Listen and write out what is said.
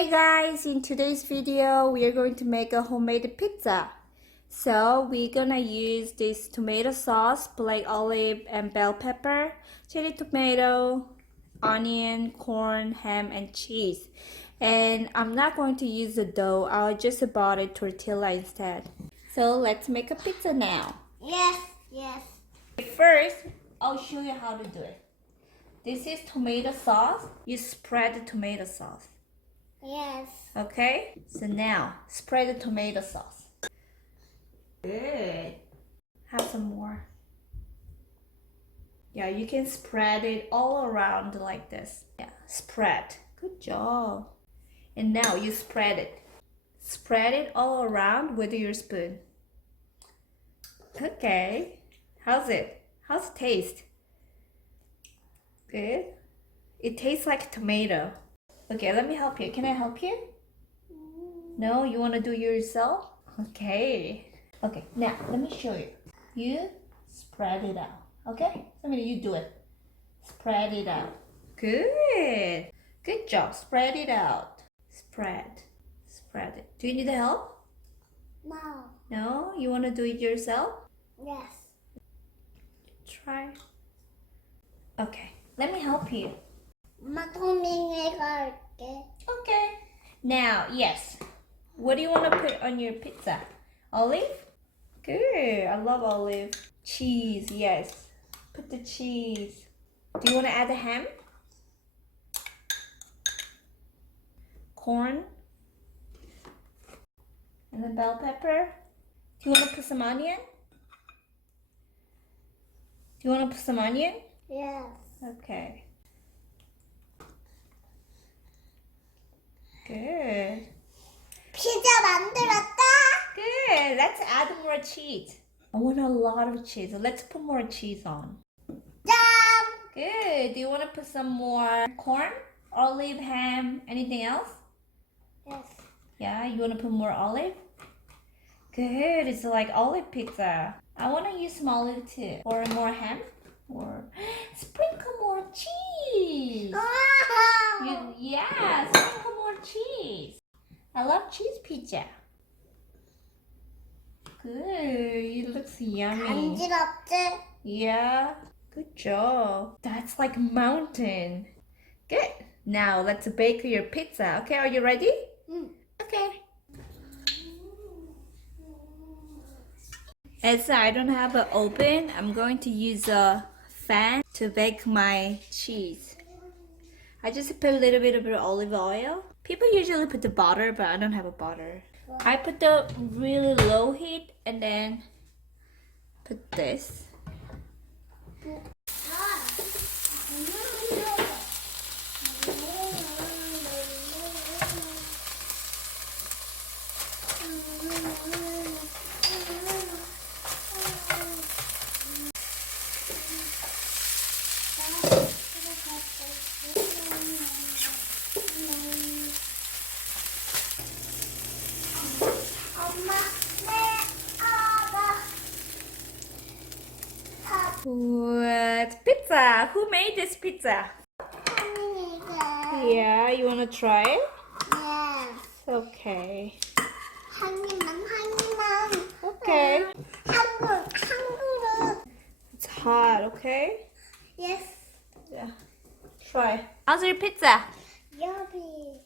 Hi guys, in today's video we are going to make a homemade pizza. So we're gonna use this tomato sauce, black olive and bell pepper, cherry tomato, onion, corn, ham and cheese. And I'm not going to use the dough, I'll just bought a tortilla instead. So let's make a pizza now. Yes. First, I'll show you how to do it. This is tomato sauce. You spread the tomato sauce. Yes. Okay, so now spread the tomato sauce. Good. Have some more. Yeah, you can spread it all around like this. Yeah, spread. Good job. And now you spread it. Spread it all around with your spoon. Okay. How's it? How's it taste? Good. It tastes like tomato. Okay, let me help you. Can I help you? No, you want to do it yourself? Okay. Okay, now let me show you. You spread it out. Okay? You do it. Spread it out. Good. Good job. Spread it out. Spread. Spread it. Do you need help? No. No? You want to do it yourself? Yes. Try. Okay, let me help you. 엄마 토핑해가 할게. Okay. Now, yes. What do you want to put on your pizza? Olive? Good. I love olive. Cheese, yes. Put the cheese. Do you want to add the ham? Corn? And then bell pepper? Do you want to put some onion? Do you want to put some onion? Yes. Okay. Good. 피자 만들었다. Good. Let's add more cheese. I want a lot of cheese. Let's put more cheese on. 짠. Good. Do you want to put some more corn, olive, ham, anything else? Yes. Yeah, you want to put more olive? Good. It's like olive pizza. I want to use some olive too. Or more ham. Or sprinkle more cheese. Yeah, sprinkle more cheese. I love cheese pizza. Good. It looks yummy. 간지럽지? Yeah. Good job. That's like a mountain. Good. Now let's bake your pizza. Okay, are you ready? Okay. As I don't have an oven, I'm going to use a fan to bake my cheese. I just put a little bit of olive oil. People usually put the butter, but I don't have a butter. I put the really low heat and then put this. What? Pizza! Who made this pizza? Yeah, you wanna try it? Yes. Okay. 한 입만. Okay. 한국. It's hot, okay? Yes. Yeah. Try. How's your pizza? 여기.